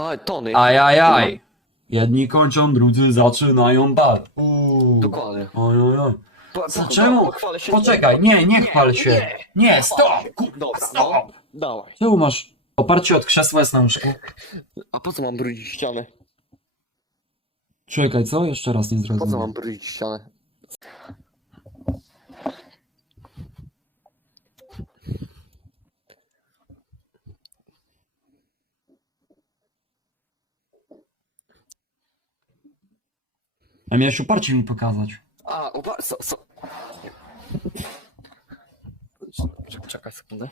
A, tony. Ajajaj. Jedni kończą, drudzy zaczynają bal. Uuu. Dokładnie. Oj, oj, oj. Po, po- czemu? pochwalę się Poczekaj, nie, nie chwal się. Nie. Stop! Kur- Dobra, Stop! no. Dawaj. Czemu masz oparcie od krzesła jest na łóżku? A po co mam brudzić ścianę? Czekaj, co? Jeszcze raz nie Po co mam brudzić ścianę? A miałeś oparcie mi pokazać. A, uwa... So, so. Czekaj, czekaj sekundę.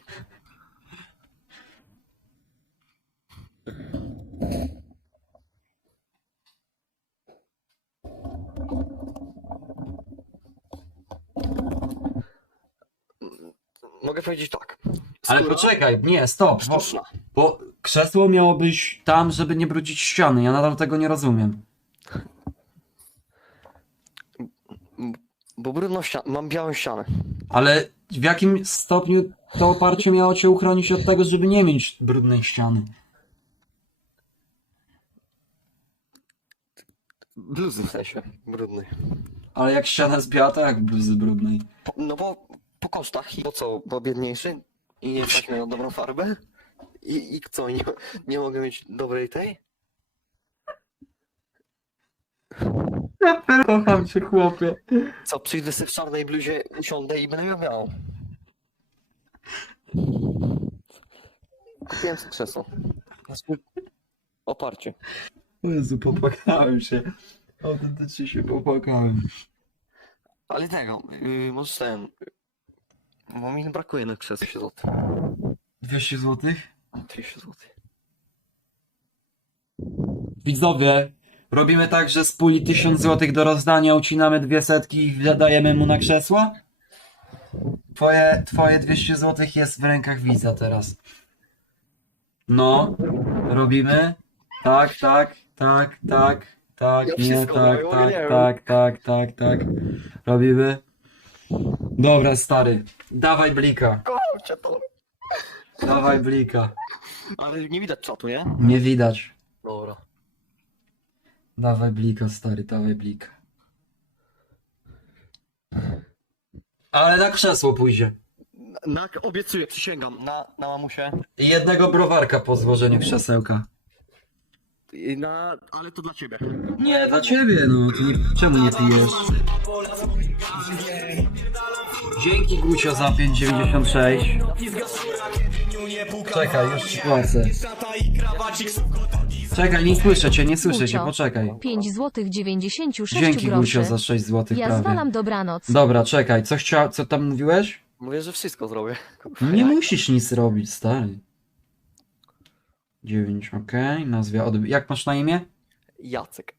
Mogę powiedzieć tak. Ale Skóra poczekaj, nie, stop, bo, sztuczna. bo krzesło miało być tam, żeby nie brudzić ściany. Ja nadal tego nie rozumiem. Bo brudną ścianę, mam białą ścianę. Ale w jakim stopniu to oparcie miało cię uchronić od tego, żeby nie mieć brudnej ściany? Bluzy w sensie, brudnej. Ale jak ściana jest biała, to jak bluzy brudnej? Po, no bo po kosztach i po co, bo biedniejszy i nie stać na dobrą farbę i, i co, nie, nie mogę mieć dobrej tej? Kocham cię, chłopie. Co, przyjdę sobie w czarnej bluzie, usiądę i będę ją miał. Kupiłem sobie krzesło. Na swój oparcie. Jezu, popłakałem się. Autentycznie się popłakałem. Ale tego, yy, może ten, bo mi brakuje na krzesło 200 zł. 200 zł? 200 zł. Widzowie, robimy tak, że z puli 1000 zł do rozdania ucinamy dwie setki i dajemy mu na krzesło? Twoje, twoje 200 zł jest w rękach widza teraz. No, robimy. Tak, tak, tak, tak, tak, Ja nie, wszystko tak, robię, tak, nie wiem. tak, tak, tak, tak. Robimy. Dobra, stary. Dawaj blika. Kocham cię to. Dawaj blika. Ale nie widać czatu, nie? Nie widać. Dawaj blika, stary, dawaj blika. Ale na krzesło pójdzie. Na, obiecuję, przysięgam, na, na mamusię. I jednego browarka po złożeniu krzesełka. I Na, ale to dla ciebie. Nie, dla ciebie, no. To nie, czemu nie pijesz? Dzięki Gucio za 5,96. Czekaj, już ci płacę. Czekaj, nie słyszę cię, nie słyszę cię, poczekaj. 5 zł 96 Dzięki groszy. Gucio za 6 zł Ja prawie. zwalam dobranoc. Dobra, czekaj, co chcia, co tam mówiłeś? Mówię, że wszystko zrobię. Nie musisz nic robić, stary. 9, okej, nazwia od... Jak masz na imię? Jacek.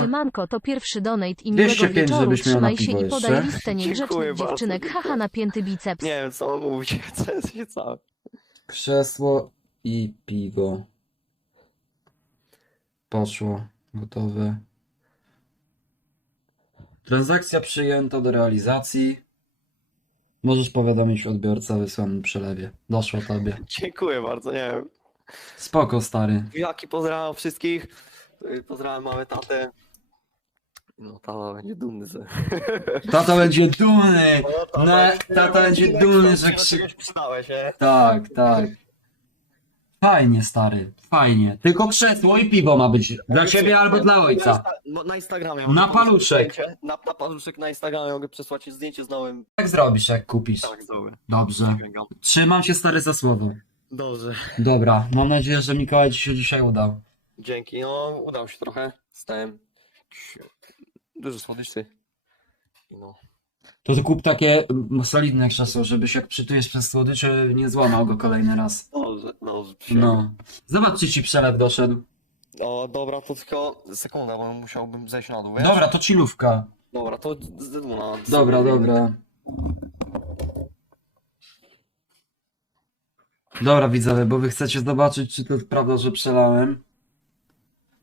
Siemanko, to pierwszy donate i 205, miłego wieczoru. żebyś miał na Trzymaj się piwo i podaj jeszcze. listę Dziękuję niegrzecznych bardzo. dziewczynek. Haha, napięty biceps. Nie wiem, co mam mówić. Co się całe. Krzesło i piwo. Poszło. Gotowe. Transakcja przyjęta do realizacji. Możesz powiadomić odbiorcę o wysłanym przelewie. Doszło tobie. Dziękuję bardzo, nie wiem. Spoko, stary. Jaki pozdrawiam wszystkich. Pozdrawiam mamy tatę. No, tata będzie dumny ze. Tata będzie dumny! No, Ne, tata będzie dumny, że krzy... Czegoś przydałeś, nie? Tak, tak. Fajnie, stary. Fajnie. Tylko krzesło i piwo ma być. Dla ciebie albo dla ojca. Na Instagramie. Na posłać paluszek. zdjęcie. Na, na paluszek na Instagramie mogę przesłać ci zdjęcie z nowym. Jak zrobisz, jak kupisz? Tak, zrobię. Dobrze. Przysięgam. Trzymam się stary za słowo. Dobrze. Dobra, mam nadzieję, że Mikołaj ci się dzisiaj udał. Dzięki, no udał się trochę. Stałem. Dużo słodyczy. I No. To ty kup takie mm, solidne krzesło, żebyś jak przytujesz przez słodycze nie złamał go kolejny raz. Dobrze. przysięgam. No. Zobacz, czy ci przelew doszedł. O, dobra, to tylko sekunda, bo musiałbym zejść na dół, wiesz? Dobra, to cilówka. Dobra, to z dwoma. Dobra, dobra. Dobra, widzowie, bo wy chcecie zobaczyć, czy to prawda, że przelałem.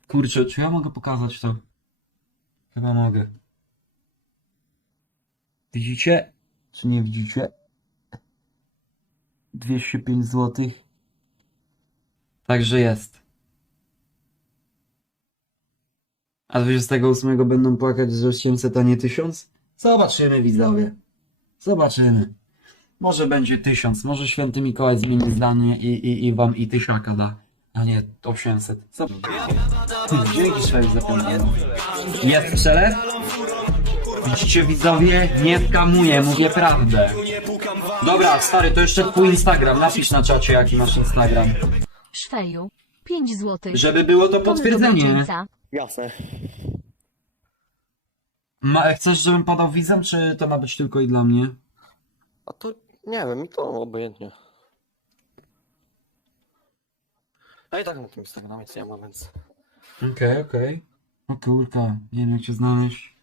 Kurczę, czy ja mogę pokazać to? Chyba mogę. Widzicie? Czy nie widzicie? 205 zł. Także jest. A 28 będą płakać, że 800, a nie 1000? Zobaczymy, widzowie. Zobaczymy. Może będzie 1000, może święty Mikołaj zmieni zdanie i, i, i wam i tysiaka da. A nie, 800. Co? Ty, Dzięki Szwajk za ten Jest przelew? Widzicie widzowie? Nie skamuję, mówię prawdę. Dobra, stary, to jeszcze twój Instagram. Napisz na czacie, jaki masz Instagram. Szweju. 5 złotych. Żeby było to potwierdzenie. Jasne. Ma, chcesz, żebym podał wizę, czy to ma być tylko i dla mnie? A to nie wiem, mi to obojętnie. A i tak na tym Instagramie nic nie ma, więc... Okej, okej. O kurka, nie wiem jak cię znaleźć.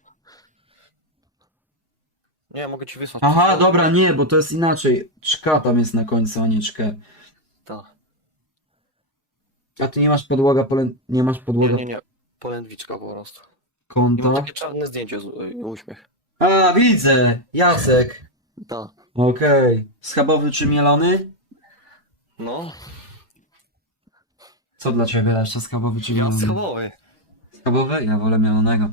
Nie, mogę ci wysłać. Aha, dobra, nie, bo to jest inaczej. Czka tam jest na końcu, a nie czkę. Tak. A ty nie masz podłoga, polę... nie masz Nie, podłoga nie, nie. Polędwiczka po prostu. I konta. mam takie czarne zdjęcie z uśmiech. A, widzę, Jacek. Tak. Okej. Schabowy czy mielony? No, Co dla ciebie lepsze, schabowy czy ja mielony? schabowy. Schabowy? Ja wolę mielonego.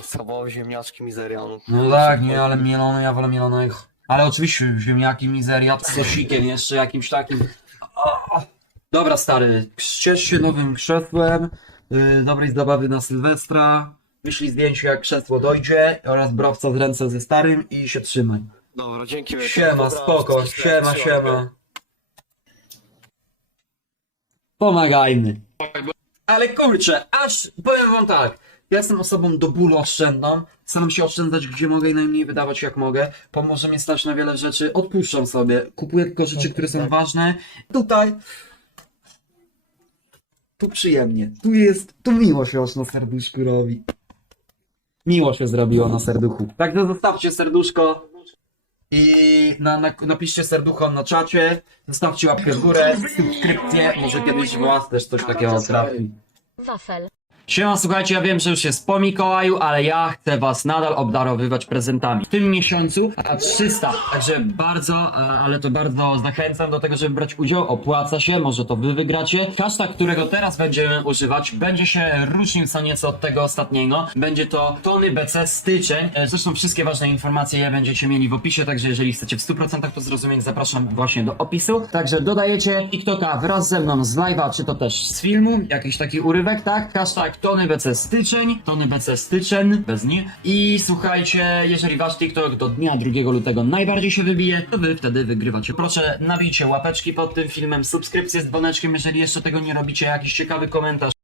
Y, Schabowy, ziemniaczki, mizeria. No tak, nie, ale mielony, ja wolę mielonego. Ale oczywiście ziemniaki, mizeria, z sosikiem jeszcze jakimś takim. O! Dobra stary, ciesz się nowym krzesłem, yy, dobrej zabawy na Sylwestra, wyślij zdjęcie jak krzesło dojdzie oraz browca z ręce ze starym i się trzymaj. Dobra, dzięki. wielkie. Siema, Dobra, spoko, siema, siema. Pomagajmy. Ale kurczę, aż powiem wam tak. Ja jestem osobą do bólu oszczędną. Staram się oszczędzać gdzie mogę i najmniej wydawać jak mogę. Pomoże mnie stać na wiele rzeczy. Odpuszczam sobie. Kupuję tylko rzeczy, które są ważne. Tutaj. Tu przyjemnie. Tu jest. Tu miło się aż na serduszku robi. Miło się zrobiło na serduchu. Także zostawcie serduszko. I na, na, napiszcie serducho na czacie, zostawcie łapkę w górę, subskrypcję, może kiedyś was też coś takiego trafi. Wafel. Siema, słuchajcie, ja wiem, że już jest po Mikołaju, ale ja chcę was nadal obdarowywać prezentami. W tym miesiącu a 300, także bardzo, ale to bardzo zachęcam do tego, żeby brać udział, opłaca się, może to wy wygracie. Hashtag, którego teraz będziemy używać, będzie się różnił co nieco od tego ostatniego. Będzie to Tony BC styczeń. E, Zresztą wszystkie ważne informacje je będziecie mieli w opisie, także jeżeli chcecie w 100% to zrozumieć, zapraszam właśnie do opisu. Także dodajecie TikToka wraz ze mną z live'a, czy to też z filmu, jakiś taki urywek, tak? Hashtag Tony BC styczeń, Tony BC styczeń, bez nie. I słuchajcie, jeżeli wasz TikTok do dnia 2 lutego najbardziej się wybije, to wy wtedy wygrywacie. Proszę nabijcie łapeczki pod tym filmem, subskrypcję z dzwoneczkiem, jeżeli jeszcze tego nie robicie, jakiś ciekawy komentarz.